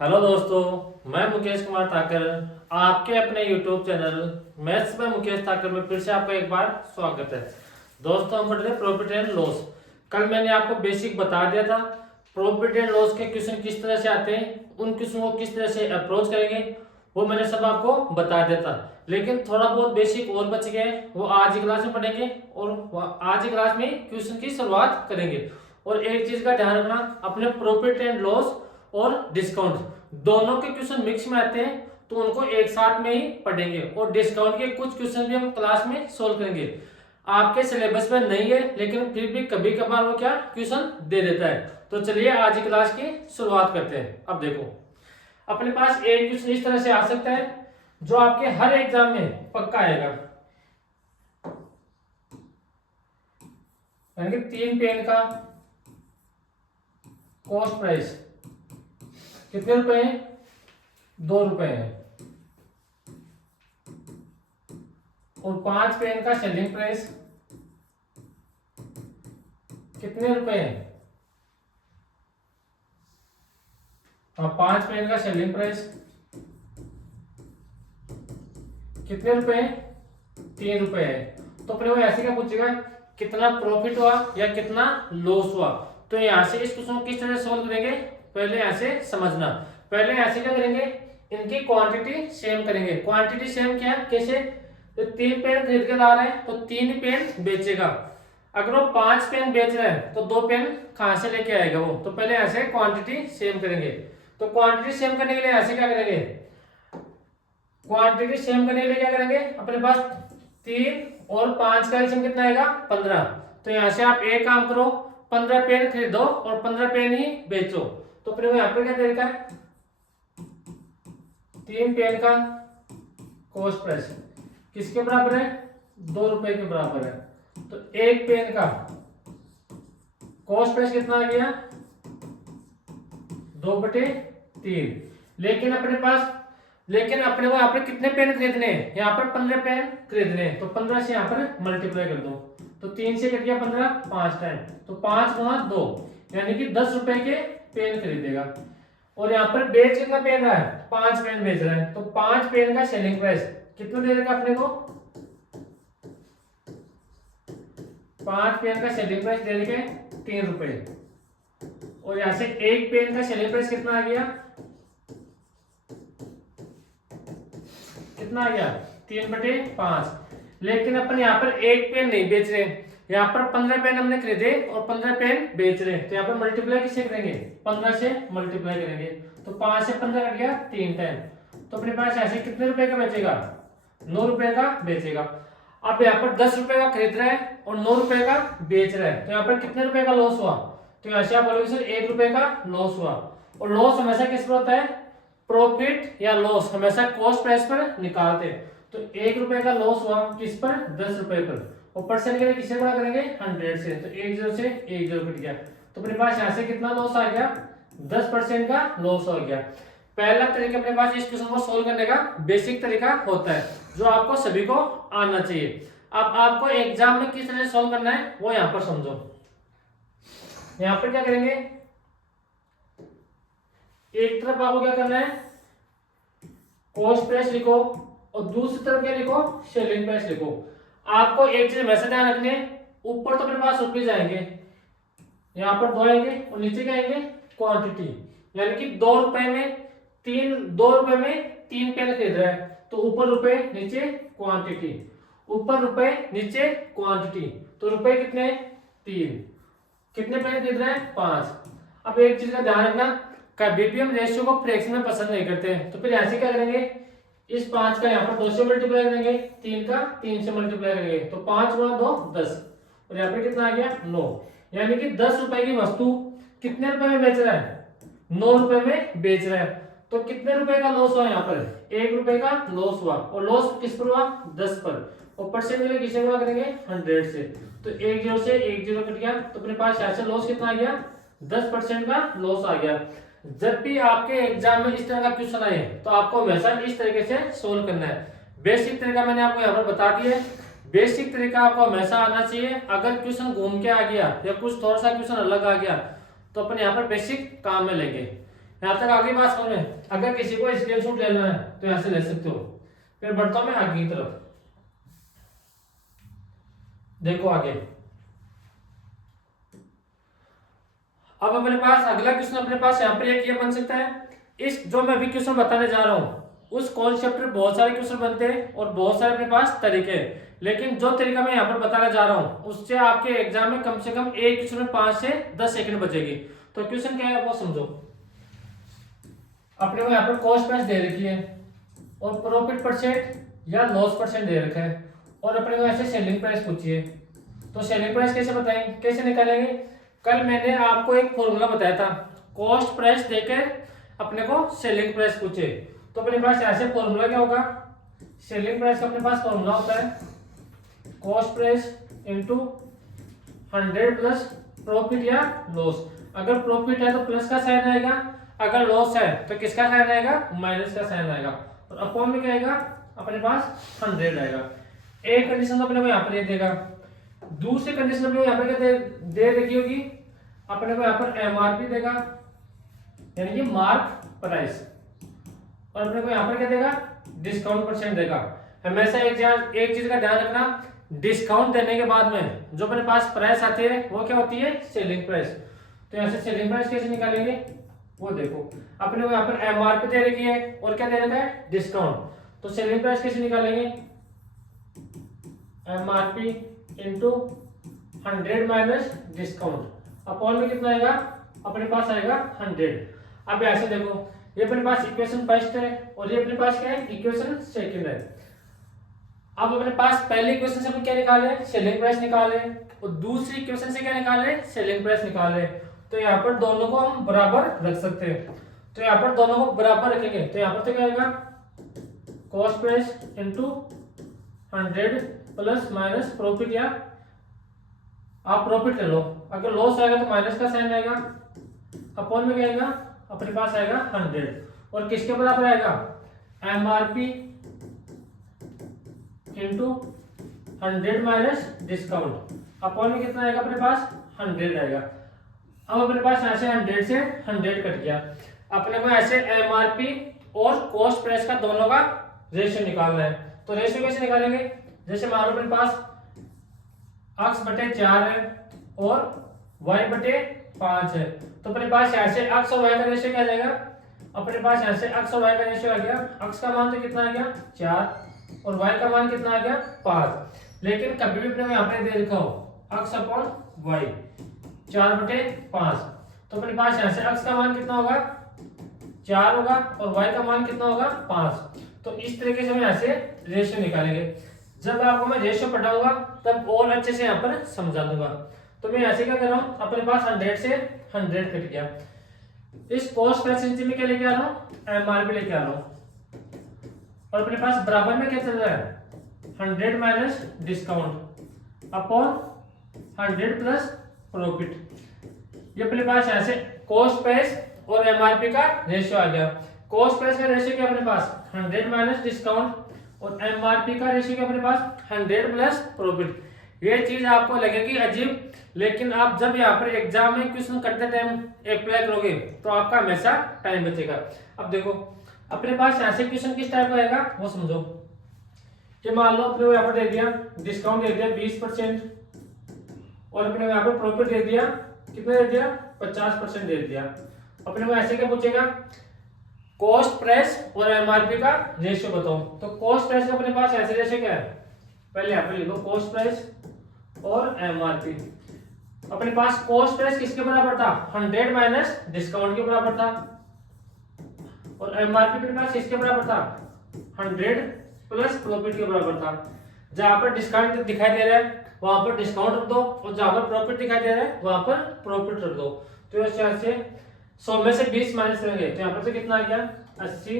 Hello दोस्तों, मैं मुकेश कुमार ठाकर आपके अपने यूट्यूब चैनल मैथ्स में मुकेश ठाकर में फिर से आपका एक बार स्वागत है। दोस्तों, हम पढ़ रहे प्रॉफिट एंड लॉस। कल मैंने आपको बेसिक बता दिया था प्रॉफिट एंड लॉस के क्वेश्चन किस तरह से आते हैं, उन क्वेश्चन को किस तरह से अप्रोच करेंगे वो मैंने सब आपको बता दिया था। लेकिन थोड़ा बहुत बेसिक और बच गए, वो आज की क्लास में पढ़ेंगे और आज की क्लास में क्वेश्चन की शुरुआत करेंगे। और एक चीज का ध्यान रखना, अपने प्रॉफिट एंड लॉस और डिस्काउंट दोनों के क्वेश्चन मिक्स में आते हैं तो उनको एक साथ में ही पढ़ेंगे। और डिस्काउंट के कुछ क्वेश्चन भी हम क्लास में सोल्व करेंगे। आपके सिलेबस में नहीं है लेकिन फिर भी कभी कभार वो क्या क्वेश्चन दे देता है। तो चलिए आज की क्लास की शुरुआत करते हैं। अब देखो, अपने पास एक क्वेश्चन इस तरह से आ सकता है जो आपके हर एग्जाम में पक्का आएगा, यानी कि 3 पेन का कॉस्ट प्राइस कितने रुपए हैं? 2 रुपए है। और 5 पेन का सेलिंग प्राइस कितने रुपए है? और 5 पेन का सेलिंग प्राइस कितने रुपए है? 3 रुपए है। तो फिर वो ऐसे क्या पूछेगा, कितना प्रॉफिट हुआ या कितना लॉस हुआ। तो यहां से इस क्वेश्चन को किस तरह सोल्व करेंगे, पहले यहां से समझना। पहले ऐसे क्या करेंगे, इनकी क्वांटिटी सेम करेंगे। क्वांटिटी सेम क्या है, कैसे? तो 3 पेन खरीद के ला रहे हैं तो 3 पेन बेचेगा। अगर वो 5 पेन बेच रहे हैं तो 2 पेन कहां से लेके आएगा वो। तो पहले ऐसे क्वांटिटी सेम करेंगे। तो क्वांटिटी सेम करने के लिए ऐसे क्या करेंगे, क्वांटिटी सेम करने के लिए क्या करेंगे, अपने पास 3 और 5 का एलसीएम कितना आएगा? 15। तो यहां से आप एक काम करो, 15 पेन खरीदो और 15 पेन ही बेचो। तो फिर वो यहाँ पे क्या तरीका है, 3 पेन का कॉस्ट प्राइस किसके बराबर है? 2 रुपए के बराबर है। तो एक पेन का कॉस्ट प्राइस कितना आ गया? 2/3। लेकिन अपने को यहाँ पर कितने पेन खरीदने हैं? यहाँ पर 15 पेन खरीदने हैं। तो 15 से यहाँ पर मल्टीप्लाई कर दो। तो 3 से कट गया 15, 5 टाइम। तो 5 गुणा 2 यानी कि 10 रुपए के पेन खरीदेगा। और यहाँ पर बेच कितना पेन रहा है? 5 पेन बेच रहा है। तो 5 पेन का सेलिंग प्राइस कितना दे देगा अपने को? 5 पेन का सेलिंग प्राइस दे देंगे 3 रुपए। और यहां से एक पेन का सेलिंग प्राइस कितना आ गया? कितना आ गया? 3/5। लेकिन अपन यहाँ पर एक पेन नहीं बेच रहे, यहाँ पर 15 पेन हमने खरीदे और 15 पेन बेच रहे हैं। तो यहाँ पर मल्टीप्लाई किससे करेंगे? 15 से मल्टीप्लाई करेंगे। तो 5 से 15 कट गया 3 टाइम। तो अपने पास ऐसे कितने रुपए का बेचेगा? 9 रुपए का बेचेगा। अब यहाँ पर 10 रुपए का खरीद रहा है और 9 रुपए का बेच रहा है। तो यहाँ पर कितने रुपए का लॉस हुआ? तो यहाँ से आप बोलोगे सर 1 रुपए का लॉस हुआ। और लॉस हमेशा किस पर होता है? प्रॉफिट या लॉस हमेशा कॉस्ट प्राइस पर निकालते हैं। तो 1 रुपए का लॉस हुआ किस पर? 10 रुपए पर। और परसेंट के लिए किससे गुणा करेंगे? 100 से। तो 1 0 से 1 0 कट गया। तो अपने पास यहाँ से कितना लॉस आ गया? 10% का लॉस हो गया। पहला तरीका अपने पास इस क्वेश्चन को सोल्व करने का बेसिक तरीका होता है जो आपको सभी को आना चाहिए। अब आपको एग्जाम में किस तरह से सोल्व करना है वो यहाँ पर समझो। यहाँ पर क्या करेंगे, एक तरफ आपको क्या करना है, कॉस्ट प्राइस लिखो और दूसरी तरफ क्या लिखो? सेलिंग प्राइस लिखो। आपको एक चीज हमेशा ध्यान रखनी है, ऊपर तो अपने पास रुपीज आएंगे, यहाँ पर 2 आएंगे और नीचे क्या आएंगे? क्वांटिटी। यानी कि 2 रुपए में 3 पेन खरीद रहा है तो ऊपर रुपए नीचे क्वांटिटी, ऊपर रुपए नीचे क्वांटिटी। तो रुपए कितने? 3। कितने पेन खरीद रहे हैं? 5। अब एक चीज का ध्यान रखना, कभी भी हम रेशियो को फ्रैक्शन में पसंद नहीं करते हैं। तो फिर ऐसे क्या करेंगे, इस 5 का यहाँ पर 2 से मल्टीप्लाई करेंगे, 3 का 3 से मल्टीप्लाई करेंगे। तो 5 गुणा 2 10 और यहाँ पे कितना आ गया? 9। यानी कि 10 रुपए की वस्तु कितने रुपए में बेच रहा है? 9 रुपए में बेच रहा है। तो कितने रुपए का लॉस हुआ? यहाँ पर 1 रुपए का लॉस हुआ। और लॉस किस पर हुआ? 10 पर। और परसेंट के लिए किसे गुणा करेंगे? 100 से। तो 1 0 से 1 0 कट गया। तो अपने पास यहाँ से लॉस कितना आ गया? 10% का लॉस आ गया। जब भी आपके एग्जाम में इस तरह का क्वेश्चन आए तो आपको हमेशा इस तरीके से सोल्व करना है। बेसिक तरीका मैंने आपको यहाँ पर बता दिया है। बेसिक तरीका आपको हमेशा आना चाहिए। अगर क्वेश्चन घूम के आ गया या कुछ थोड़ा सा क्वेश्चन अलग आ गया तो अपन यहाँ पर बेसिक काम में लेंगे। यहाँ तक आगे बात समझ में? अगर किसी को स्क्रीनशॉट लेना है तो यहाँ से ले सकते हो। फिर बढ़ता हूं मैं आगे की तरफ। देखो आगे, अब अपने पास अगला क्वेश्चन अपने पास यहाँ पर एक ये बन सकता है। इस जो मैं अभी क्वेश्चन बताने जा रहा हूँ उस कॉन्सेप्ट में बहुत सारे क्वेश्चन बनते हैं और बहुत सारे अपने पास तरीके हैं, लेकिन जो तरीका मैं यहाँ पर बताने जा रहा हूँ उससे आपके एग्जाम में कम से कम एक क्वेश्चन में 5 से 10 सेकंड बचेगी। तो क्वेश्चन क्या है वो समझो। अपने को यहाँ पर कॉस्ट प्राइस दे रखी है और प्रॉफिट परसेंट या लॉस परसेंट दे रखा है और अपने को ऐसे सेलिंग प्राइस पूछी है। तो सेलिंग प्राइस कैसे बताएंगे, कैसे निकालेंगे? कल मैंने आपको एक फॉर्मूला बताया था, कॉस्ट प्राइस देकर अपने को सेलिंग प्राइस पूछे। तो अपने पास ऐसे फॉर्मूला क्या होगा, सेलिंग प्राइस का अपने पास फॉर्मूला होता है cost price into 100 plus profit या लॉस। अगर प्रॉफिट है तो प्लस का साइन आएगा, अगर लॉस है तो किसका साइन आएगा, माइनस का साइन आएगा। और अपॉन में क्या आएगा, अपने पास 100 आएगा। एक कंडीशन तो अपने को यहाँ पर ये देगा, दूसरी कंडीशन अपने को यहाँ पर क्या दे रखी होगी, अपने को यहाँ पर एमआरपी देगा यानी कि मार्क प्राइस, और अपने को यहाँ पर क्या देगा, डिस्काउंट परसेंट देगा। हमेशा एक चीज का ध्यान रखना, डिस्काउंट देने के बाद में जो अपने पास प्राइस आती है वो क्या होती है, सेलिंग प्राइस। तो यहाँ से सेलिंग प्राइस कैसे निकालेंगे वो देखो, अपने को यहाँ पर एमआरपी दे रखी है और क्या दे रखा है, डिस्काउंट। तो सेलिंग प्राइस कैसे निकालेंगे, MRP into 100 minus discount, upon में कितना आएगा, अपने पास आएगा 100। अब ऐसे देखो, ये अपने पास इक्वेशन फर्स्ट है और ये अपने पास क्या है, इक्वेशन सेकंड है। अब अपने पास पहले इक्वेशन से हम क्या निकाले, सेलिंग प्राइस निकाले, और दूसरी इक्वेशन से क्या निकाले, सेलिंग प्राइस निकाले। तो यहाँ पर दोनों को हम बराबर रख सकते हैं। तो यहाँ पर दोनों को बराबर रखेंगे तो यहाँ पर तो क्या आएगा, cost price into 100 plus minus profit, या आप प्रॉफिट ले लो, अगर लॉस आएगा तो माइनस का साइन आएगा, अपॉन में क्या आएगा, अपने पास आएगा 100। और किसके बराबर आएगा, MRP into 100 minus discount, upon में कितना आएगा, अपने पास 100 आएगा। अब अपने पास यहाँ से 100 से 100 कट गया। अपने को ऐसे एमआरपी और कॉस्ट प्राइस का दोनों का रेशियो निकालना है। तो रेशियो कैसे निकालेंगे, जैसे मान लो अपने पास x बटे 4 है और y बटे 5 है, तो अपने पास यहाँ से x और y का रेशियो क्या आ जाएगा, अपने पास यहाँ से x और y का रेशियो आ गया, x का मान तो कितना आ गया 4 और y का मान कितना आ गया 5। लेकिन कभी भी अपने यहाँ पे दे रखा हो x अपॉन y 4 बटे 5, तो अपने पास यहाँ से x का मान कितना होगा 4 होगा और y का मान कितना होगा 5। तो इस तरीके से हम यहाँ से रेशियो निकालेंगे। जब आपको मैं रेशियो पढ़ाऊंगा तब और अच्छे से यहाँ पर समझा दूंगा। तो मैं ऐसे क्या कर रहा हूँ, अपने पास 100 से 100 कट गया। इस कॉस्ट प्राइस में क्या लेके आ रहा हूँ, एमआरपी लेके आ रहा हूँ, और अपने पास बराबर में क्या चल रहा है, 100 minus discount upon 100 plus profit. ये अपने पास यहाँ से कॉस्ट प्राइस और एमआरपी का रेशियो आ गया। कॉस्ट प्राइस का रेशियो क्या अपने पास 100 माइनस डिस्काउंट, और एमआरपी का रेशियो क्या अपने पास 100 प्लस प्रॉफिट। ये चीज आपको लगेगी अजीब, लेकिन आप जब यहाँ पर एग्जाम में क्वेश्चन करते टाइम अप्लाई करोगे तो आपका हमेशा टाइम बचेगा। अब देखो अपने पास यहाँ से क्वेश्चन किस टाइप का आएगा वो समझो। ये मान लो अपने को यहाँ पर दे दिया डिस्काउंट दे दिया 20% और अपने को यहाँ पर प्रॉफिट दे दिया, कितना दे दिया 50% दे दिया। अपने को ऐसे क्या पूछेगा, कॉस्ट प्राइस और एमआरपी का रेशियो बताओ। तो कॉस्ट प्राइस का अपने पास ऐसे रेशियो क्या है, पहले यहाँ पे लिखो कॉस्ट प्राइस और एमआरपी। अपने पास कॉस्ट प्राइस किसके बराबर था, 100 माइनस डिस्काउंट के बराबर था, और एमआरपी अपने पास किसके बराबर था, 100 प्लस प्रॉफिट के बराबर था। जहां पर डिस्काउंट दिखाई दे रहा है वहां पर डिस्काउंट रख दो, और जहां पर प्रॉफिट दिखाई दे रहा है वहां पर प्रॉफिट रख दो। तो इस तरह से 100 में से 20 माइनस करेंगे तो यहाँ पर से कितना आ गया 80,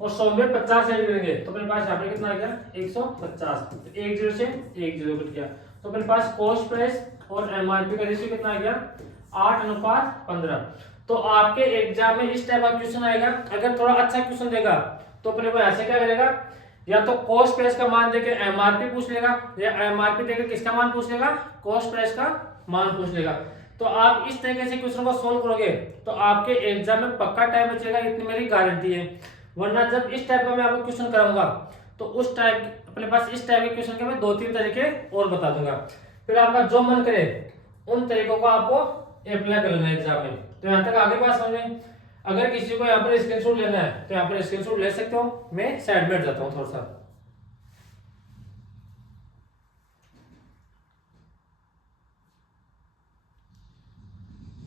और 100 में 50 ऐड करेंगे तो अपने पास यहाँ पर कितना आ गया 150। तो 1 0 से 1 0 कट गया। तो अपने पास कॉस्ट प्राइस और एमआरपी का रेशियो कितना आ गया 8:15। तो आपके एग्जाम में इस टाइप का क्वेश्चन आएगा। अगर थोड़ा अच्छा क्वेश्चन देगा तो अपने को ऐसे क्या करेगा, या तो कॉस्ट प्राइस का मान देकर एमआरपी पूछ लेगा, या एमआरपी देकर किसका मान पूछ लेगा, कॉस्ट प्राइस का मान पूछ लेगा। तो आप इस तरीके से क्वेश्चन को सोल्व करोगे तो आपके एग्जाम में पक्का टाइम बचेगा, इतनी मेरी गारंटी है। वरना जब इस टाइप का मैं आपको क्वेश्चन कराऊंगा तो उस टाइप अपने पास इस टाइप के क्वेश्चन के मैं 2-3 तरीके और बता दूंगा, फिर आपका जो मन करे उन तरीकों को आपको अप्लाई कर लेना एग्जाम में। तो यहाँ तक आगे बात समझ में। अगर किसी को यहाँ पर स्क्रीनशॉट लेना है तो यहाँ पर स्क्रीनशॉट ले सकते हो। मैं साइड में हट जाता हूँ थोड़ा सा।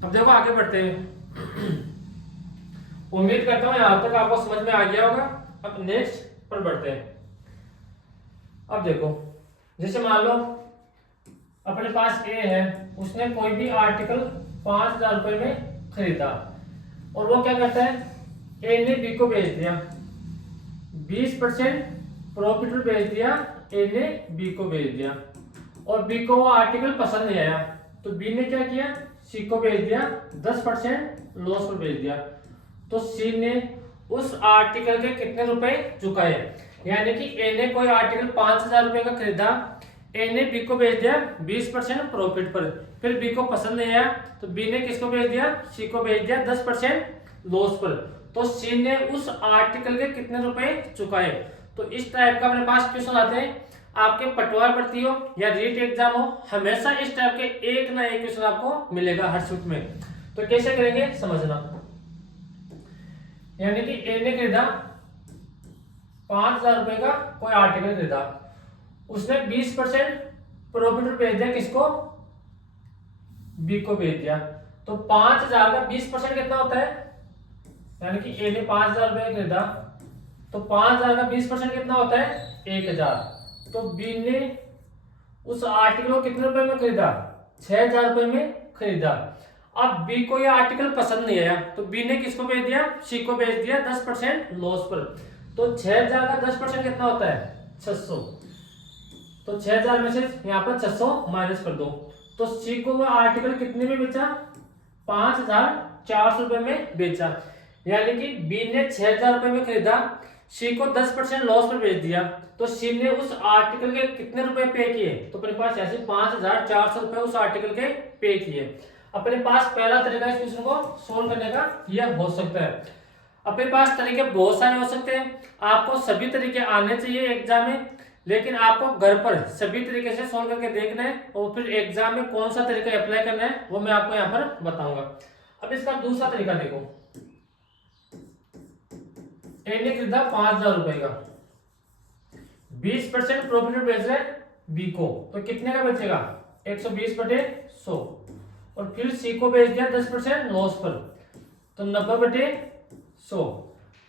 अब देखो आगे बढ़ते हैं। उम्मीद करता हूँ यहाँ तक आपको समझ में आ गया होगा। अब नेक्स्ट पर बढ़ते हैं। अब देखो, जैसे मान लो अपने पास ए है, उसने कोई भी आर्टिकल 5,000 रुपए में खरीदा और वो क्या करता है, ए ने बी को बेच दिया, 20% प्रॉफिट पर बेच दिया, ए ने बी को बेच दिया और बी को वो आर्टिकल पसंद नहीं आया तो बी ने क्या किया, सी को बेच दिया, 10% लॉस पर बेच दिया। तो सी ने उस आर्टिकल के कितने रुपए चुकाए, यानी कि ए ने कोई आर्टिकल 5,000 रुपए का खरीदा, ए ने बी को बेच दिया 20% प्रॉफिट पर, फिर बी को पसंद नहीं आया तो बी ने किसको बेच दिया, सी को बेच दिया 10% लॉस पर। तो सी ने उस आर्टिकल के कितने रुपए चुकाए। तो इस टाइप का अपने पास क्वेश्चन आते हैं। आपके पटवार भर्ती हो या रीट एग्जाम हो, हमेशा इस टाइप के एक ना एक क्वेश्चन आपको मिलेगा हर शिफ्ट में। तो कैसे करेंगे समझना। यानी कि ए ने खरीदा 5,000 रुपए का कोई आर्टिकल खरीदा, उसने 20% प्रॉफिट बेच दिया, किसको, बी को बेच दिया। तो 5,000 का 20% कितना होता है, यानी कि ए ने 5,000 रुपए खरीदा तो 5,000 का 20% कितना होता है, 1,000। तो बी ने उस आर्टिकल को कितने रुपए में खरीदा, 6,000 रुपए में खरीदा। अब बी को यह आर्टिकल पसंद नहीं आया तो बी ने किसको बेच दिया, सी को बेच दिया 10% लॉस पर। तो 6,000 का 10% कितना होता है, 600। तो 6,000 में से यहाँ पर 600 माइनस कर दो। तो सी को वह आर्टिकल कितने में बेचा, 5,400 रुपए में बेचा। यानी कि बी ने 6,000 रुपए में खरीदा, सी को 10% लॉस पर बेच दिया। तो सी ने उस आर्टिकल के कितने रुपए पे किए, तो अपने पास ऐसे 5,400 रुपए उस आर्टिकल के पे किए। अपने पास पहला तरीका इस क्वेश्चन को सोल्व करने का यह हो सकता है। अपने पास तरीके बहुत सारे हो सकते हैं, आपको सभी तरीके आने चाहिए एग्जाम में, लेकिन आपको घर पर सभी तरीके से सोल्व करके देखना है और फिर एग्जाम में कौन सा तरीका अप्लाई करना है वो मैं आपको यहाँ पर बताऊंगा। अब इसका दूसरा तरीका देखो। ए ने खरीदा 5,000 रुपए का, 20% प्रॉफिट बेच रहे बी को, तो कितने का बेचेगा, 120/100। और फिर सी को बेच दिया 10% लॉस पर, तो 90/100।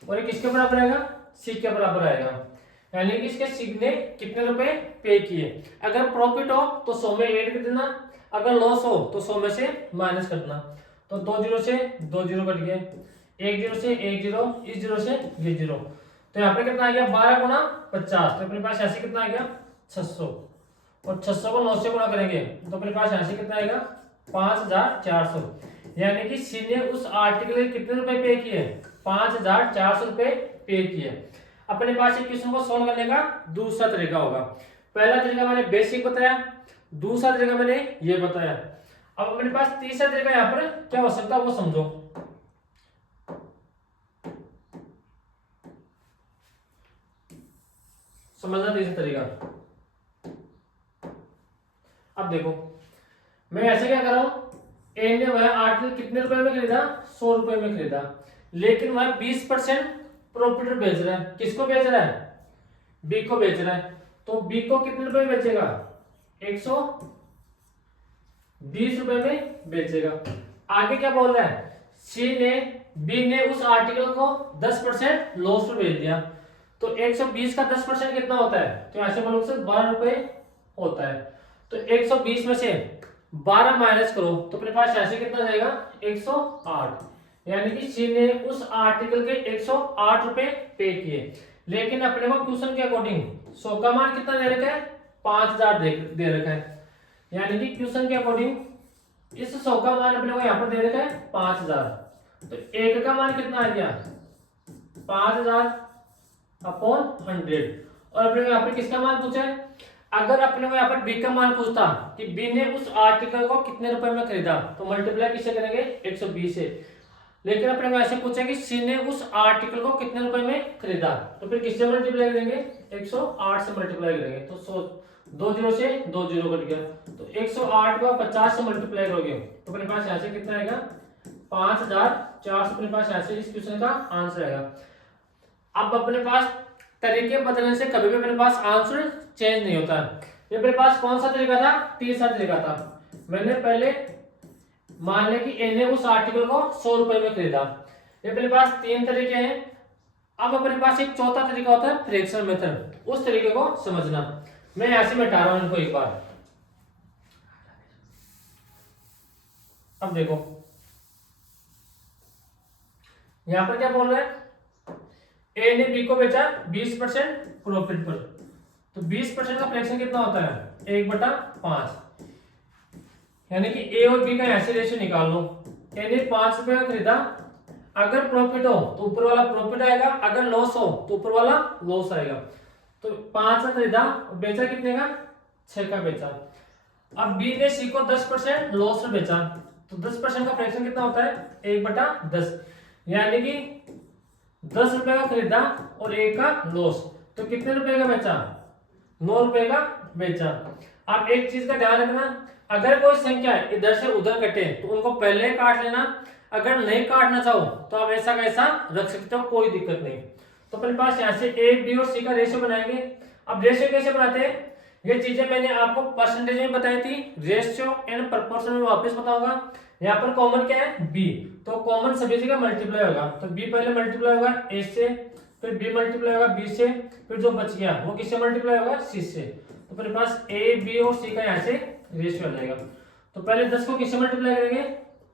और ये किसके बराबर आएगा, सी के बराबर आएगा। यानी कि इसके सी ने कितने रुपए पे किए। अगर प्रॉफिट हो तो 100 में ऐड कर देना, अगर लॉस हो तो 100 में से माइनस कर देना। तो 2 जीरो से 2 जीरो कट गए, 1 जीरो से 1 जीरो, इस जीरो से ये जीरो। तो यहाँ पे कितना आ गया, 12 गुना 50। तो अपने पास ऐसे कितना आ गया, 600। और 600 को 9 से गुणा करेंगे तो अपने पास ऐसे कितना आएगा, 5,400। यानी कि सी ने उस आर्टिकल के कितने रुपए पे किए, 5,400 रुपए पे किए। अपने पास इस क्वेश्चन को सोल्व करने का दूसरा तरीका होगा। पहला तरीका मैंने बेसिक बताया, दूसरा तरीका मैंने ये बताया। अब अपने पास तीसरा तरीका यहाँ पर क्या हो सकता है वो समझो। समझना तीसरा तरीका। अब देखो मैं ऐसे क्या कर रहा हूं, ए ने वह आर्टिकल कितने रुपए में खरीदा, 100 रुपए में खरीदा, लेकिन वह 20% प्रॉफिट बेच रहा है। किसको बेच रहा है, बी को बेच रहा है। तो बी को कितने रुपए में बेचेगा, 120 रुपए में बेचेगा। आगे क्या बोल रहा है, बी ने उस आर्टिकल को 10% लॉस पर बेच दिया। तो 120 का 10% कितना होता है, तो ऐसे बोलो 12 रुपए होता है। तो 120 में से 12 माइनस करो तो अपने पास ऐसे कितना जाएगा, 108। यानी कि सी ने उस आर्टिकल के 108 रुपए पे किए, लेकिन अपने को क्वेश्चन के अकॉर्डिंग 100 का मान कितना दे रखा है, 5,000 दे रखा है। यानी कि क्वेश्चन के अकॉर्डिंग इस 100 का मान अपने को यहाँ पर दे रखा है 5,000। तो 1 का मान कितना आ गया, 5,000/100। और अपने यहाँ पे किसका मान पूछा है, अगर अपने को यहाँ पर बी का मान पूछता कि बी ने उस आर्टिकल को कितने रुपए में खरीदा, तो मल्टीप्लाई किससे करेंगे, 120 से। लेकिन अपने को ऐसे पूछा कि सी ने उस आर्टिकल को कितने रुपए में खरीदा, तो फिर किससे मल्टीप्लाई करेंगे, 108 से मल्टीप्लाई करेंगे। तो 2 जीरो से 2 जीरो कट गया, तो 108 को 50 से मल्टीप्लाई करोगे तो अपने पास यहाँ से कितना आएगा, 5400 अपने पास यहाँ से इस क्वेश्चन का आंसर आएगा। अब अपने पास तरीके बदलने से कभी भी अपने पास आंसर चेंज नहीं होता। ये अपने पास कौन सा तरीका था, तीसरा तरीका था। मैंने पहले मान लिया कि ए ने उस आर्टिकल को 100 रुपए में खरीदा। ये अपने पास 3 तरीके हैं। अब अपने पास एक चौथा तरीका होता है फ्रैक्शन मेथड, उस तरीके को समझना। मैं यहां से मिटा रहा हूं इनको एक बार। अब देखो यहां पर क्या बोल रहा है, ए ने बी को बेचा 20% प्रॉफिट पर, तो 20% का फ्रैक्शन कितना होता है, 1/5। यानी कि ए और बी का ऐसे रेशियो निकाल लो। ए ने 5 रुपए का खरीदा, अगर प्रॉफिट हो तो ऊपर वाला प्रॉफिट आएगा, अगर लॉस हो तो ऊपर वाला लॉस आएगा। तो 5 का खरीदा, बेचा कितने का, 6 का बेचा। अब बी ने सी को 10% लॉस में बेचा, तो 10% का फ्रैक्शन कितना होता है, 1/10। यानी कि 10 रुपए का खरीदा और 1 का लॉस, तो कितने रुपए का बेचा, 9 रुपए का बेचा। अब एक चीज का ध्यान रखना, अगर कोई संख्या इधर से उधर कटे तो उनको पहले काट लेना, अगर नहीं काटना चाहो तो आप ऐसा कैसा रख सकते हो, कोई दिक्कत नहीं। तो अपने पास यहाँ से ए बी और सी का रेशियो बनाएंगे। अब रेशियो कैसे बनाते हैं, ये चीजें मैंने आपको परसेंटेज में बताई थी, रेशियो एंड प्रपोर्शन में वापस बताऊंगा। यहाँ पर कॉमन क्या है, बी, तो कॉमन सभी जगह मल्टीप्लाई होगा, तो बी पहले मल्टीप्लाई होगा ए से, फिर बी मल्टीप्लाई होगा बी से, फिर जो बच गया वो किससे मल्टीप्लाई होगा, सी से। तो अपने पास ए बी और सी का यहाँ से रेशियो आ जाएगा। तो पहले 10 को किससे मल्टीप्लाई करेंगे,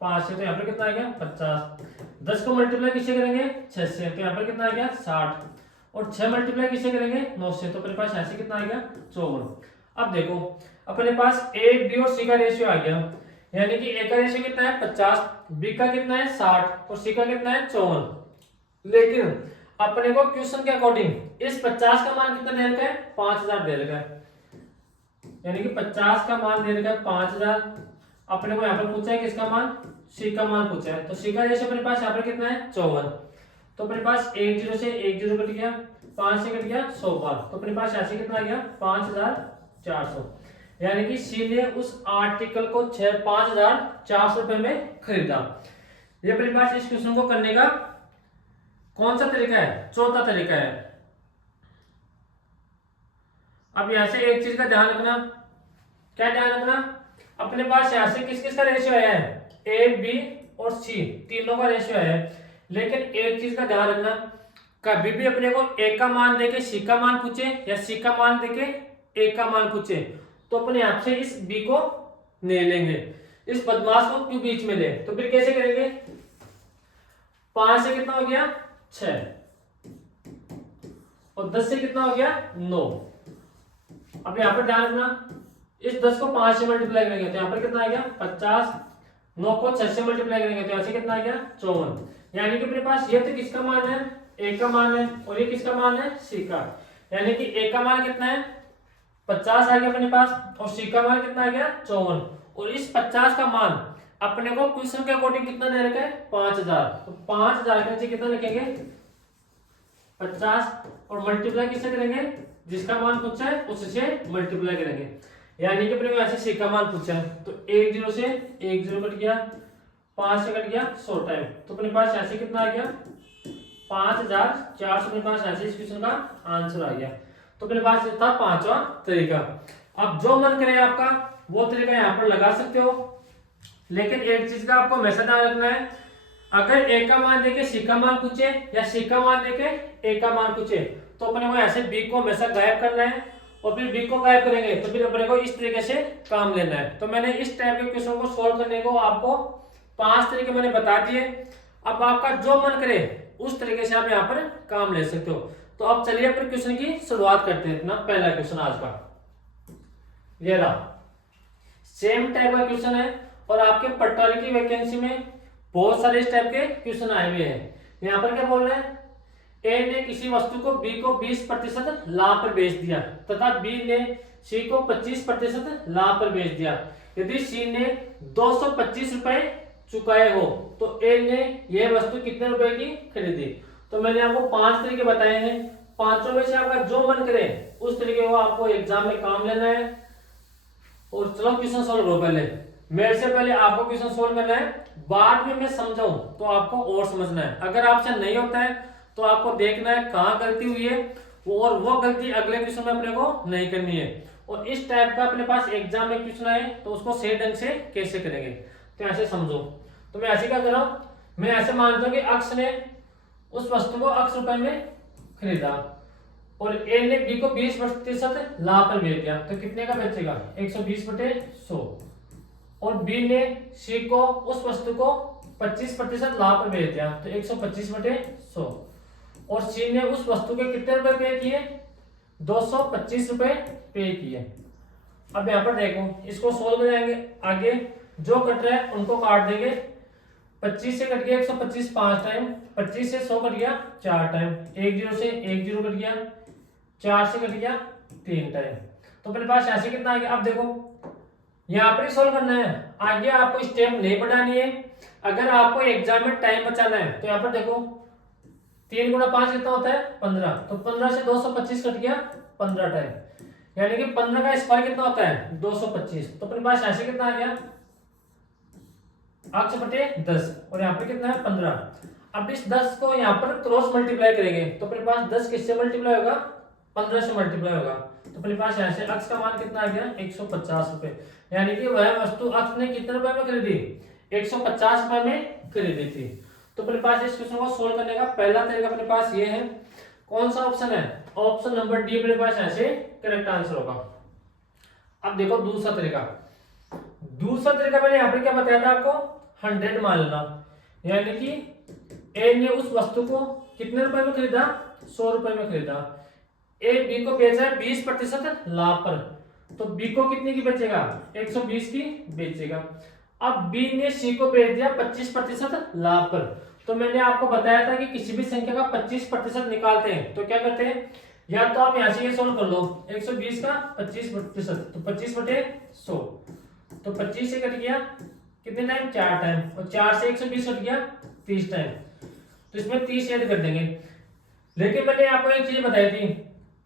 5 से, तो यहाँ पर कितना आएगा, 50। 10 को मल्टीप्लाई किससे करेंगे, 6 से, तो यहाँ पर कितना आएगा, 60। और 6 मल्टीप्लाई किससे करेंगे, 9 से, तो अपने पास यहाँ से कितना आएगा, 54। अब देखो अपने पास ए बी और सी का रेशियो आ गया, यानी कि ए का रेशियो कितना है, 50, बी का कितना है, 60 और सी का कितना है, 54। लेकिन अपने को क्वेश्चन के अकॉर्डिंग इस 50 का मान कितना दे रखा है, 5000 दे रखा है। यानी कि 50 का मान दे रखा है 5000। अपने को यहाँ पर पूछा है किसका मान, सी का मान पूछा है, तो सी का रेशियो अपने पास यहाँ पर कितना है, 54। तो अपने पास 1 जीरो से 1 जीरो कट गया, 5 से कट गया 100 बार, तो अपने पास ऐसे कितना आ गया, 5400। यानी कि सी ने उस आर्टिकल को 5400 रुपए में खरीदा। ये अपने पास इस क्वेश्चन को करने का कौन सा तरीका है, चौथा तरीका है। अब यहां से एक चीज का ध्यान रखना, क्या ध्यान रखना, अपने पास यहां से किस किस का रेशियो आया है, ए बी और सी तीनों का रेशियो आया है। लेकिन एक चीज का ध्यान रखना, कभी भी अपने को ए का मान देके सी का मान पूछे या सी का मान देके ए का मान पूछे तो अपने आप से इस बी को ले लेंगे, इस बदमाश को क्यों बीच में ले। तो फिर कैसे करेंगे, 5 से कितना हो गया, 6 और 10 से कितना हो गया, 9। अब यहाँ पर ध्यान रखना, इस 10 को 5 से मल्टीप्लाई करेंगे तो यहाँ पर कितना आ गया, 50। 9 को 6 से मल्टीप्लाई करेंगे तो यहाँ से कितना आ गया, 54। यानी कि अपने पास ये तो किसका मान है, ए का मान है, और ये किसका मान है, सी का। यानी कि ए का मान कितना है, 50 आ गया अपने पास, और सी का मान कितना आ गया, 54। और इस 50 का मान अपने को क्वेश्चन के अकॉर्डिंग कितना दे रखा है, 5000। तो 5000 के नीचे कितना लिखेंगे, 50, और मल्टीप्लाई किससे करेंगे, जिसका मान पूछा है उससे मल्टीप्लाई करेंगे। यानी कि अपने को ऐसे सी का मान पूछा है, तो 1 जीरो से 1 जीरो कट गया, 5 से कट गया 100 टाइम, तो अपने पास ऐसे कितना आ गया, 5400 अपने पास ऐसे इस क्वेश्चन का आंसर आ गया। तो अपने पास ये था पांचवा तरीका। अब जो मन करे आपका वो तरीका यहाँ पर लगा सकते हो, लेकिन एक चीज का आपको हमेशा ध्यान रखना है, अगर ए का मान देके सी का मान पूछे या सी का मान देके ए का मान पूछे तो अपने को ऐसे बी को हमेशा गायब करना है, और फिर बी को गायब करेंगे तो फिर अपने को इस तरीके से काम लेना है। तो मैंने इस टाइप के क्वेश्चन को सोल्व करने को आपको 5 तरीके मैंने बता दिए। अब आपका जो मन करे उस तरीके से आप यहाँ पर काम ले सकते हो। तो अब चलिए अपने क्वेश्चन की शुरुआत करते हैं। अपना पहला क्वेश्चन आज का ये रहा, सेम टाइप का क्वेश्चन है और आपके पटवारी की वैकेंसी में बहुत सारे इस टाइप के क्वेश्चन आए हुए हैं। यहाँ पर क्या बोल रहे हैं, ए ने किसी वस्तु को बी को 20% लाभ पर बेच दिया तथा बी ने सी को 25% लाभ पर बेच दिया। यदि सी ने 225 रुपए चुकाए हो तो ए ने यह वस्तु कितने रुपए की खरीदी। तो मैंने आपको 5 तरीके बताए हैं, पांचों में से आपका जो मन करे उस तरीके को आपको एग्जाम में काम लेना है। और चलो क्वेश्चन सोल्व करो। पहले मेरे से पहले आपको क्वेश्चन सोल्व करना है, बाद में मैं समझाऊं तो आपको और समझना है। अगर आपसे नहीं होता है तो आपको देखना है कहाँ गलती हुई है और वो गलती अगले क्वेश्चन में अपने को नहीं करनी है। और इस टाइप का अपने पास एग्जाम में क्वेश्चन आए तो उसको सही ढंग से कैसे करेंगे, तो ऐसे समझो। तो मैं ऐसे क्या कर रहा हूं, मैं ऐसे मानता हूं कि अक्स ने उस वस्तु को X रुपए में खरीदा और ए ने बी को 20% लाभ पर बेच दिया, तो कितने का बेचेगा 120/100। और बी ने सी को उस वस्तु को 25% लाभ पर बेच दिया, तो 125/100। और सी ने उस वस्तु के कितने रुपए पे किए 225 रुपए पे किए। अब यहाँ पर देखो, इसको सोल्व करेंगे, आगे जो कट रहा है उनको काट देंगे। 25 से कट गया 125 5 टाइम, 25 से 100 कट गया 4 टाइम, 1 0 से 1 0 कट गया, 4 से कट गया 3 टाइम। तो अपने पास ऐसे कितना आ गया। अब देखो यहाँ पर ही सोल्व करना है, आगे आपको स्टेप नहीं बढ़ानी है। अगर आपको एग्जाम में टाइम बचाना है तो यहाँ पर देखो 3 गुणा 5 कितना होता है 15, तो 15 से 225 कट गया 15 टाइम, यानी कि 15 का स्क्वायर कितना होता है 225। तो अपने पास ऐसे कितना आ गया X/10 और यहाँ पे कितना है 15। अब इस 10 को यहाँ पर क्रॉस मल्टीप्लाई करेंगे तो अपने पास 10 किससे मल्टीप्लाई होगा 15 से मल्टीप्लाई होगा। तो अपने पास यहाँ से X का मान कितना आ गया 150 रुपए, यानी कि वह वस्तु X ने कितने रुपए में खरीदी 150 रुपए में खरीदी थी। तो अपने पास इस क्वेश्चन को सोल्व करने का पहला तरीका अपने पास ये है। कौन सा ऑप्शन है, ऑप्शन नंबर डी अपने पास ऐसे करेक्ट आंसर होगा। अब देखो दूसरा तरीका मैंने यहाँ पर क्या बताया था आपको 100 मान लेना, यानी कि ए ने उस वस्तु को कितने रुपए में खरीदा 100 रुपए में खरीदा। ए बी को बेचा है 20% लाभ पर, तो बी को कितने की बेचेगा 120 की बेचेगा। अब बी ने सी को बेच दिया 25% लाभ पर। तो मैंने आपको बताया था कि किसी भी संख्या का 25% निकालते हैं तो क्या करते हैं, या तो आप यहां से ये सोल्व कर लो 120 का 25%, तो 25/100, तो 25 से कट गया कितने टाइम 4 टाइम, और 4 से 120 कट गया 30 टाइम, तो इसमें 30 ऐड कर देंगे। लेकिन मैंने आपको एक चीज बताई थी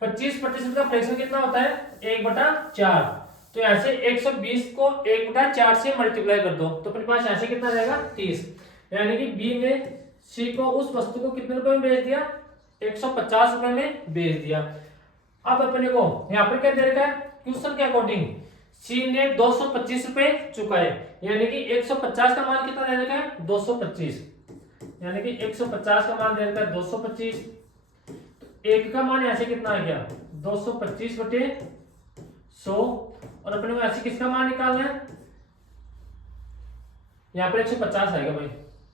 25% का फ्रैक्शन कितना होता है 1/4, तो यहाँ से 120 को 1/4 से मल्टीप्लाई कर दो, तो अपने पास ऐसे कितना रहेगा 30, यानी कि बी ने सी को उस वस्तु को कितने रुपए में बेच दिया 150 रुपए में बेच दिया। अब अपने को यहाँ पर क्या दे रखा है क्वेश्चन के अकॉर्डिंग सी ने 225 रुपए चुकाए, यानी कि 150 का मान कितना दे रखा है 225, यानी कि 150 का मान दे रखा है 225, तो एक का मान ऐसे कितना आ गया 225/100। और अपने को ऐसे किसका मान निकालना है, यहाँ पर 150 आएगा भाई,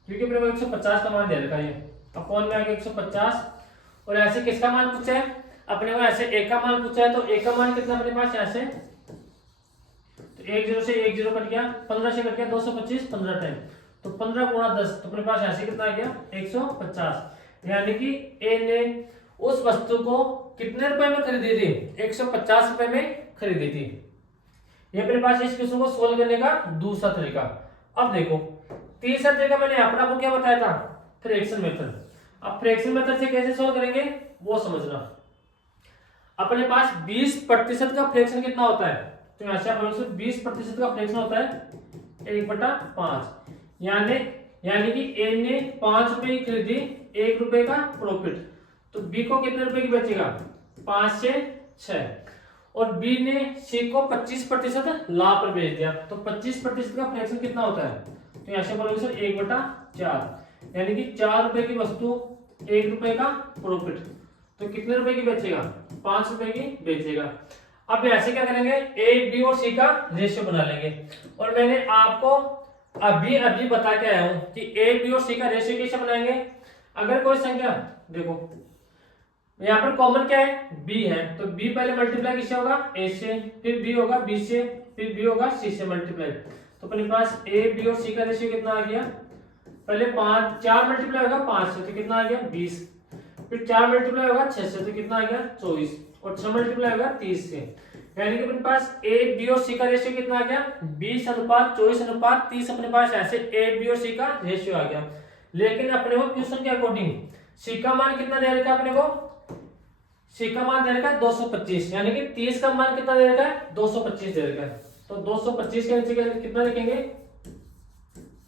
क्योंकि अपने को 150 का मान दे रखा है, अपॉन में आएगा 150। और ऐसे किसका मान पूछा है अपने को, ऐसे एक का मान पूछा है, तो एक का मान कितना अपने पास ऐसे, तो 1 0 से 1 0 कट गया, 15 से कट गया 225 15 टाइम, तो 15 गुणा 10, तो अपने पास ऐसे कितना आ गया 150, यानी कि ए ने उस वस्तु को कितने रुपए में खरीदी थी 150 रुपए में खरीदी थी। ये अपने पास इस क्वेश्चन को सोल्व करने का दूसरा तरीका। अब देखो तीसरा तरीका मैंने यहाँ पर आपको क्या बताया था फ्रैक्शन मेथड। अब फ्रैक्शन मेथड से कैसे सोल्व करेंगे वो समझना। अपने पास 20% का फ्रैक्शन कितना होता है, तो यहाँ से आप 20% का फ्रैक्शन होता है 1/5, यानी कि ए ने 5 रुपए की खरीदी 1 रुपए का प्रॉफिट, तो बी को कितने रुपए की बेचेगा 5 से 6, और बी ने सी को 25% लाभ पर बेच दिया, तो 25% का फ्रैक्शन कितना होता है, तो यहाँ से बोलोगे सर 1/4, यानी कि 4 रुपए की वस्तु 1 रुपए का प्रॉफिट, तो कितने रुपए की बेचेगा 5 रुपए की बेचेगा। अब ऐसे क्या करेंगे ए बी और सी का रेशियो बना लेंगे, और मैंने आपको अभी बता के आया हूं कि ए बी और सी का रेशियो कैसे बनाएंगे। अगर कोई संख्या देखो यहाँ पर कॉमन क्या है b है, तो b पहले मल्टीप्लाई किससे होगा a से, फिर b होगा b से, फिर b होगा c से मल्टीप्लाई, तो अपने पास a b और c का रेशियो कितना आ गया, पहले 4 मल्टीप्लाई होगा 5 से तो कितना आ गया 20, फिर 4 मल्टीप्लाई होगा 6 से तो कितना आ गया 24, और 6 मल्टीप्लाई होगा 30 से, यानी कि अपने पास ए बी और सी का रेशियो कितना आ गया 20:24:30 अपने पास ऐसे ए बी और सी का रेशियो आ गया। लेकिन अपने को क्वेश्चन के अकॉर्डिंग सी का मान कितना दे रखा है अपने को, सी का मान दे रखा है 225, यानी कि 30 का मान कितना दे रखा है 225 दे रखा है। तो 225 के नीचे कितना लिखेंगे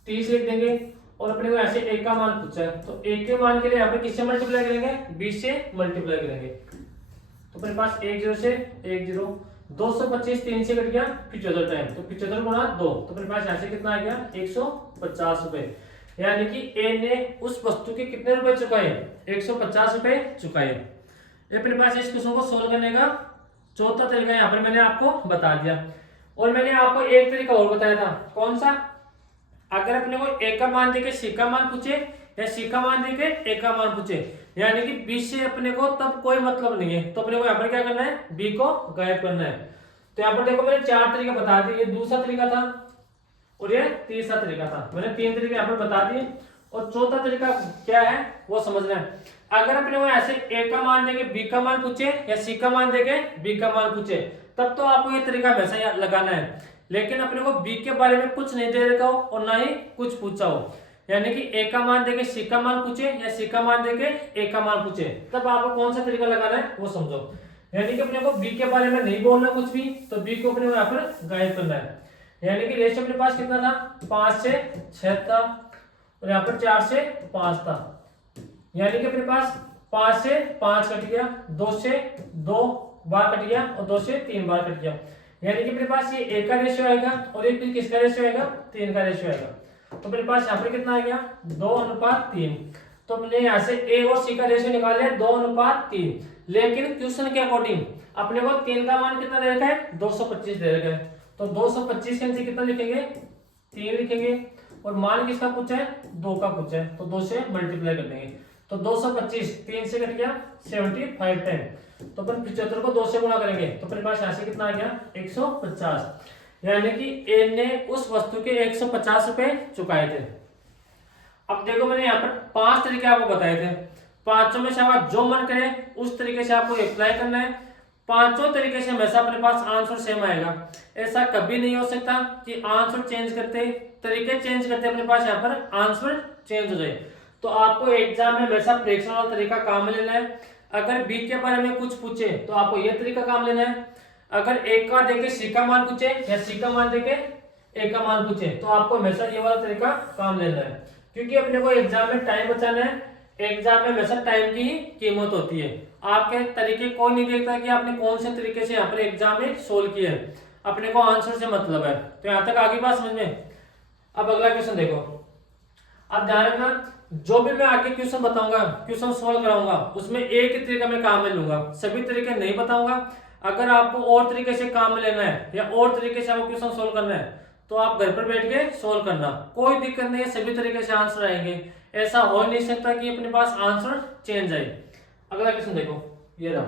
30 लिख देंगे और अपने को ऐसे ए का मान पूछा है तो ए के मान के लिए यहाँ पे किससे मल्टीप्लाई करेंगे 20 से मल्टीप्लाई करेंगे। तो अपने पास 10 से 10 225 3 से कट गया 75 टाइम तो 75 गुणा 2 तो अपने पास ऐसे कितना आ गया 150 रुपए। यानी कि ए ने उस वस्तु के कितने रुपए चुकाए 150 रुपए चुकाए। ये अपने पास इस क्वेश्चन को सोल्व करने का चौथा तरीका यहाँ पर मैंने आपको बता दिया। और मैंने आपको एक तरीका और बताया था, कौन सा, अगर अपने को ए का मान देके सी का मान पूछे या सी का मान देके ए का मान पूछे, यानी कि बी से अपने को तब कोई मतलब नहीं है तो अपने को यहाँ पर क्या करना है बी को गायब करना है। तो यहाँ पर देखो मैंने 4 तरीके बता दिए, ये दूसरा तरीका था और ये तीसरा तरीका था, मैंने 3 तरीके यहाँ पर बता दिए। और चौथा तरीका क्या है वो समझना है। अगर अपने को ऐसे ए का मान देके बी का मान पूछे या सी का मान देके बी का मान पूछे तब तो आपको ये तरीका हमेशा लगाना है। लेकिन अपने को बी के बारे में कुछ नहीं दे रखा हो और ना ही कुछ पूछा हो, यानी कि ए का मान देके सी का मान पूछे या सी का मान देके ए का मान पूछे तब आपको कौन सा तरीका लगाना है वो समझो। यानी कि अपने को बी के बारे में नहीं बोलना कुछ भी तो बी को अपने यहाँ पर गायब करना है। यानी कि रेशियो अपने पास कितना था 5 से 6 था और यहाँ पर 4 से 5 था, यानी कि अपने पास 5 से 5 कट गया, 2 से 2 बार कट गया और 2 से 3 बार कट गया, यानी कि अपने पास ये ए का रेशियो आएगा और एक किसका रेशियो आएगा 3 का रेशियो आएगा। तो अपने पास यहाँ पर कितना आ गया 2:3। तो हमने यहाँ से ए और सी का रेशियो निकाले 2:3, लेकिन क्वेश्चन के अकॉर्डिंग अपने को 3 का मान कितना दे रखा है 225 दे रखा है। तो 225 के नीचे कितना लिखेंगे 3 लिखेंगे और मान किसका पूछा है 2 का पूछा है तो 2 से मल्टीप्लाई कर देंगे। तो 225 3 से कट गया 75 टाइम तो अपन 75 को 2 से गुणा करेंगे तो अपने पास यहाँ से कितना आ गया 150, यानी कि ए ने उस वस्तु के 150 रुपए चुकाए थे। अब देखो मैंने यहाँ पर 5 तरीके आपको बताए थे, पांचों में से आप जो मन करे उस तरीके से आपको अप्लाई करना है। पांचों तरीके से हमेशा अपने पास आंसर सेम आएगा, ऐसा कभी नहीं हो सकता कि आंसर चेंज करते तरीके चेंज करते अपने पास यहाँ पर आंसर चेंज हो जाए। तो आपको एग्जाम में हमेशा फ्रैक्शन वाला तरीका काम में लेना है। अगर बी के बारे में कुछ पूछे तो आपको ये तरीका काम लेना है। अगर एक का देके सी का मान पूछे या सी का मान देके ए का मान पूछे तो आपको हमेशा ये वाला तरीका काम लेना है, क्योंकि अपने को एग्जाम में टाइम बचाना है। एग्जाम में हमेशा टाइम की ही कीमत होती है। आपके तरीके कोई नहीं देखता कि आपने कौन से तरीके से यहाँ पर एग्जाम में सोल्व किया है, अपने को आंसर से मतलब है। तो यहाँ तक आगे बात समझ में। अब अगला क्वेश्चन देखो, अब ध्यान रखना जो भी मैं आगे क्वेश्चन बताऊंगा क्वेश्चन सोल्व कराऊंगा उसमें एक ही तरीका मैं काम में लूंगा, सभी तरीके नहीं बताऊंगा। अगर आपको और तरीके से काम में लेना है या और तरीके से आपको क्वेश्चन सोल्व करना है तो आप घर पर बैठ के सोल्व करना, कोई दिक्कत नहीं है, सभी तरीके से आंसर आएंगे। ऐसा हो नहीं सकता कि अपने पास आंसर चेंज आए। अगला क्वेश्चन देखो, ये रहा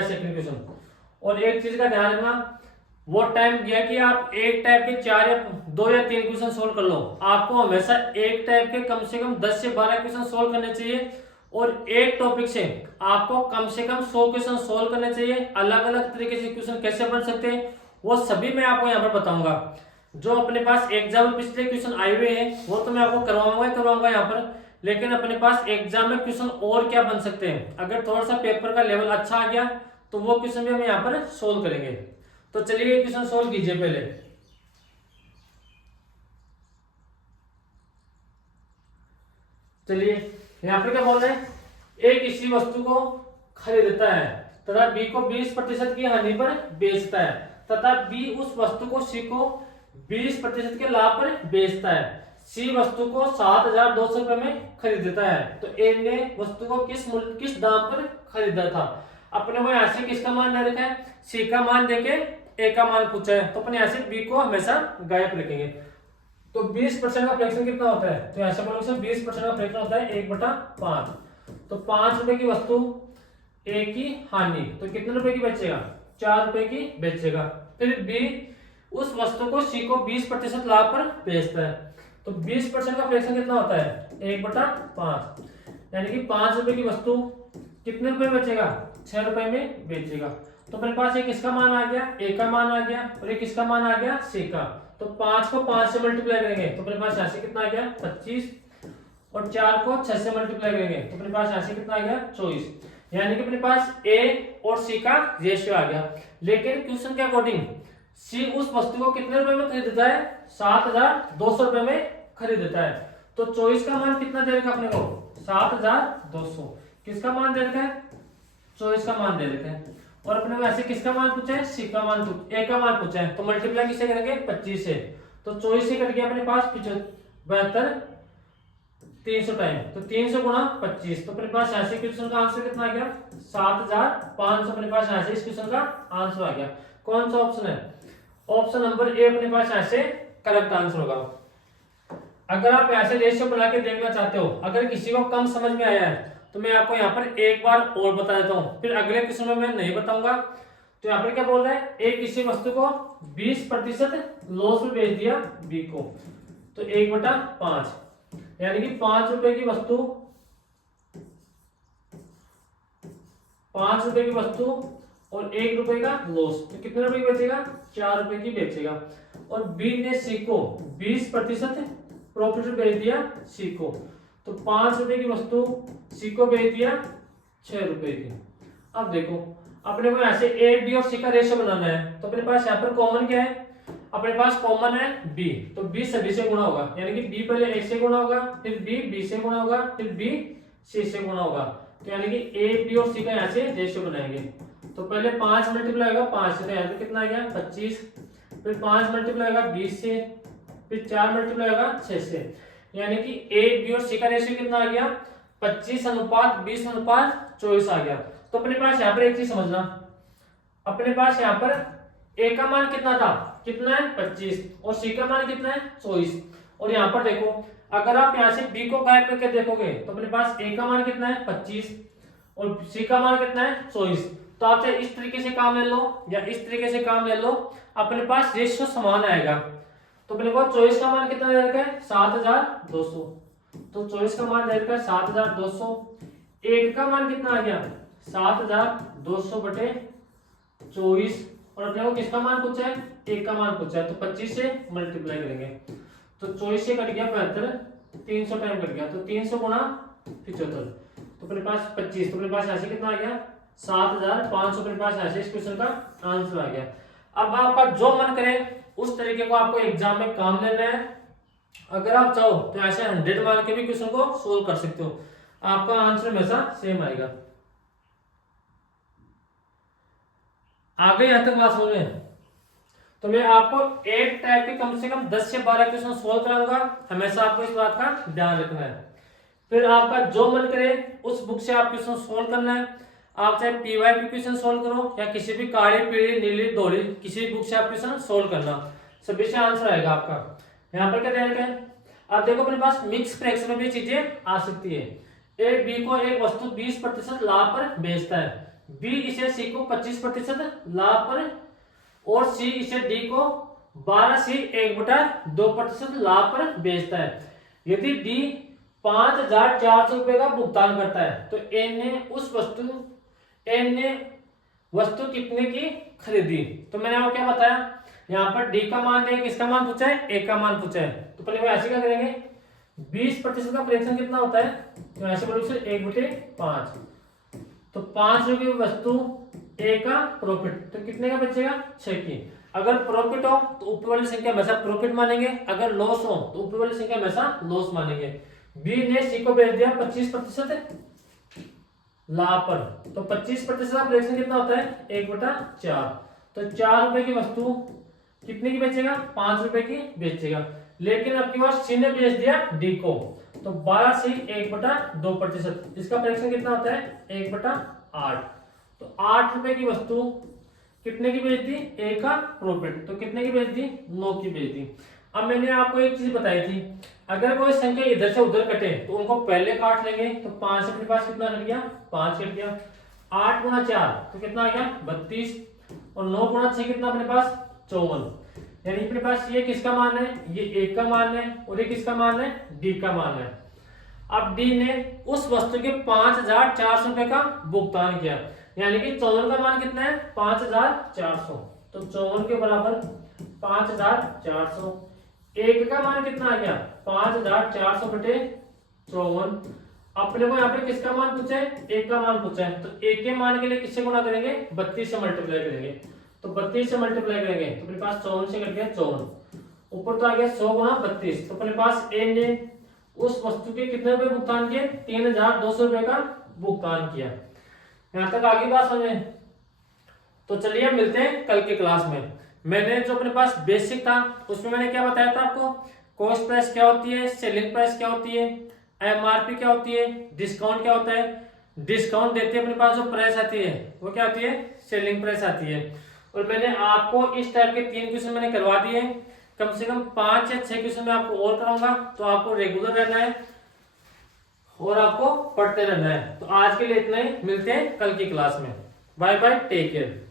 सेकंड क्वेश्चन। और एक चीज का ध्यान रखना, वो टाइम दिया कि आप एक टाइप के 4 या 2 या 3 क्वेश्चन सोल्व कर लो। आपको हमेशा एक टाइप के कम से कम 10 से 12 क्वेश्चन सोल्व करने चाहिए और एक टॉपिक से आपको कम से कम 100 क्वेश्चन सोल्व करने चाहिए। अलग अलग तरीके से क्वेश्चन कैसे बन सकते हैं वो सभी मैं आपको यहाँ पर बताऊंगा। जो अपने पास एग्जाम में पिछले क्वेश्चन आए हुए हैं वो तो मैं आपको करवाऊंगा यहाँ पर, लेकिन अपने पास एग्जाम में क्वेश्चन और क्या बन सकते हैं। अगर थोड़ा सा पेपर का लेवल अच्छा आ गया तो वो क्वेश्चन भी हम यहाँ पर सोल्व करेंगे। तो चलिए क्वेश्चन सोल्व कीजिए पहले। चलिए यहाँ पर क्या बोल रहे हैं, ए किसी वस्तु को खरीदता है तथा बी को 20% की हानि पर बेचता है तथा बी उस वस्तु को सी को 20% के लाभ पर बेचता है। सी वस्तु को 7,200 रुपए में खरीदता है तो ए ने वस्तु को किस दाम पर खरीदा था। अपने को यहाँ से किसका मान दे रखा है, सी का मान देके ए का मान पूछा है तो अपने यहाँ से बी को हमेशा गायब रखेंगे। तो 20% का फ्रैक्शन कितना होता है, तो यहाँ से 20% का फ्रैक्शन होता है 1/5। तो 5 रुपए की वस्तु ए की हानि तो कितने रुपए की बेचेगा 4 रुपए की बेचेगा। फिर बी उस वस्तु को सी को 20% लाभ पर बेचता है तो 20% का फ्रैक्शन कितना होता है 1/5, यानी कि 5 रुपए की वस्तु कितने रुपए में बेचेगा, 6 रुपए में बेचेगा। तो अपने पास ये किसका मान आ गया, ए का मान आ गया, और ये किसका मान आ गया, सी का। तो 5 को 5 से मल्टीप्लाई करेंगे तो अपने पास यहाँ से कितना आ गया 25, और 4 को 6 से मल्टीप्लाई करेंगे तो अपने पास यहाँ से कितना आ गया 24। यानी कि अपने पास ए और सी का रेशियो आ गया। लेकिन क्वेश्चन के अकॉर्डिंग सी उस वस्तु को कितने रुपए में खरीदता है, 7,200 रुपए में खरीदता है। तो 24 का मान कितना दे रखा अपने को, 7,200। किसका मान दे रखा है, 24 का मान दे रखा है। और अपने को ऐसे किसका मान पूछा है, सी का मान, ए का मान पूछा है। तो मल्टीप्लाई किससे करेंगे, 25 से। तो 24 से कट गया अपने पास 72, 300 टाइम। तो 300 गुणा 25। तो अपने पास यहाँ से क्वेश्चन का आंसर कितना आ गया, 7,500। अपने पास यहाँ से इस क्वेश्चन का आंसर आ गया। कौन सा ऑप्शन है, ऑप्शन नंबर ए अपने पास यहाँ से करेक्ट आंसर होगा। अगर आप ऐसे रेशियो बना के देखना चाहते हो, अगर किसी को कम समझ में आया है तो मैं आपको यहाँ पर एक बार और बता देता हूँ, फिर अगले क्वेश्चन में मैं नहीं बताऊंगा। तो यहाँ पर क्या बोल रहा है, ए किसी वस्तु को 20% लॉस में बेच दिया बी को, तो 1/5, यानी कि 5 रुपए की वस्तु, 5 रुपए की वस्तु और 1 रुपए का लॉस, तो कितने रुपए की बेचेगा, 4 रुपए की बेचेगा। और बी ने सी को 20% प्रॉफिट में बेच दिया सी को, तो 5 रुपए की वस्तु सी को बेच दिया 6 रुपए की। अब देखो अपने को यहाँ से ए बी और सी का रेशियो बनाना है। तो अपने पास यहाँ पर कॉमन क्या है, अपने पास कॉमन है बी, तो बी सभी से गुणा होगा, यानी कि बी पहले ए से गुणा होगा, फिर बी से गुणा होगा, फिर बी सी से गुणा होगा। तो यानी कि ए बी और सी का यहाँ से रेशियो बनाएंगे। तो पहले 5 मल्टीप्लाई होगा 5 से, तो यहाँ पे कितना आ गया 25, फिर 5 मल्टीप्लाई होगा 20 से, फिर 4 मल्टीप्लाई होगा 6 से, यानी कि ए बी और सी का रेशियो कितना आ गया 25:20:24 आ गया। तो अपने पास यहाँ पर एक चीज समझना, अपने पास यहाँ पर ए का मान कितना था, कितना है 25, और सी का मान कितना है 24। और यहाँ पर देखो अगर आप यहाँ से बी को गायब करके देखोगे तो अपने पास ए का मान कितना है 25 और सी का मान कितना है 24। तो आप चाहे इस तरीके से काम ले लो या इस तरीके से काम ले लो, अपने पास रेशियो समान आएगा। तो अपने को 24 का मान कितना दे रखा है 7,200, तो 24 का मान दे रखा है 7,200। एक का मान कितना आ गया 7,200/24, और अपने को किसका मान पूछा है, एक का मान पूछा है, तो 25 से मल्टीप्लाई करेंगे। तो 24 से कट गया 72, 300 टाइम कट गया, तो 300 गुणा 75, तो अपने पास 25। तो अपने पास ऐसे कितना आ गया 7,500। अपने पास ऐसे इस क्वेश्चन का आंसर आ गया। अब आपका जो मन करे उस तरीके को आपको एग्जाम में काम लेना है। अगर आप चाहो तो ऐसे 100 मान के भी क्वेश्चन को सोल्व कर सकते हो, आपका आंसर हमेशा सेम आएगा। आगे यहां तक बात समझ में, तो मैं आपको एक टाइप के कम से कम 10 से 12 क्वेश्चन सोल्व कराऊंगा, हमेशा आपको इस बात का ध्यान रखना है। फिर आपका जो मन करे उस बुक से आप क्वेश्चन सोल्व करना है। आप चाहे पीवाईक्यू क्वेश्चन सोल्व करो या किसी भी काली पीली नीली धोली किसी भी बुक से आप क्वेश्चन सोल्व करना, सभी से आंसर आएगा आपका। यहाँ पर क्या ध्यान रखें, आप देखो अपने पास मिक्स फ्रैक्शन में भी चीजें आ सकती है। ए बी को एक वस्तु 20% लाभ पर बेचता है, बी इसे सी को 25% लाभ पर, और सी इसे डी को 12C1/2% लाभ पर बेचता है। यदि डी 5,400 रुपए का भुगतान करता है तो ए ने वस्तु कितने की खरीदी। तो मैंने आपको क्या बताया, यहाँ पर डी का मान है, किसका मान पूछा है, ए का मान पूछा है। तो पहले ऐसे क्या करेंगे, 20% का फ्रैक्शन कितना होता है, तो ऐसे बोलोगे 1/5, तो 5 रुपए की वस्तु ए का प्रॉफिट, तो कितने का बचेगा 6 की। अगर प्रॉफिट हो तो ऊपर वाली संख्या हमेशा प्रॉफिट मानेंगे, अगर लॉस हो तो ऊपर वाली संख्या हमेशा लॉस मानेंगे। बी ने सी को बेच दिया 25% लाभ पर, तो 25% का फ्रैक्शन कितना होता है 1/4, तो 4 रुपए की वस्तु कितने की बेचेगा 5 रुपए की बेचेगा। लेकिन अब की बार सी ने बेच दिया डी को, तो 12C1/2%, इसका फ्रैक्शन कितना होता है 1/8, तो 8 रुपए की वस्तु कितने की बेच दी, ए का प्रॉफिट, तो कितने की बेच दी 9 की बेच दी। अब मैंने आपको एक चीज बताई थी, अगर कोई संख्या इधर से उधर कटे तो उनको पहले काट लेंगे। तो 5 अपने पास कितना कट गया 5 कट गया, 8 गुणा 4 तो कितना आ गया 32, और 9 गुणा 6 कितना अपने पास 54, यानी अपने पास ये किसका मान है, ये ए का मान है और ये किसका मान है डी का मान है। अब डी ने उस वस्तु के 5,400 रुपए का भुगतान किया, यानी कि 54 का मान कितना है 5,400, तो 54 के बराबर 5,400। एक का मान कितना आ गया 5,400 बटे 54। अपने को यहाँ पे किसका मान पूछा है, एक का मान पूछा है, तो एक के मान के लिए किससे गुणा करेंगे 32 से मल्टीप्लाई करेंगे, तो 32 से मल्टीप्लाई करेंगे तो अपने पास 54 से कट गया 54, ऊपर तो आ गया 100 गुणा 32, तो अपने पास ए ने उस वस्तु के कितने रुपए भुगतान किए 3,200 रुपए का भुगतान किया। यहाँ तक आगे बात समझे। तो चलिए मिलते हैं कल की क्लास में। मैंने जो अपने पास बेसिक था उसमें मैंने क्या बताया था आपको, कॉस्ट प्राइस क्या होती है, सेलिंग प्राइस क्या होती है, एमआरपी क्या होती है, डिस्काउंट क्या होता है। डिस्काउंट देते हैं अपने पास जो प्राइस आती है वो क्या होती है सेलिंग प्राइस आती है। और मैंने आपको इस टाइप के 3 क्वेश्चन मैंने करवा दिए, कम से कम 5 या 6 क्वेश्चन मैं आपको और कराऊंगा, तो आपको रेगुलर रहना है और आपको पढ़ते रहना है। तो आज के लिए इतना ही, मिलते हैं कल की क्लास में। Bye bye, take care.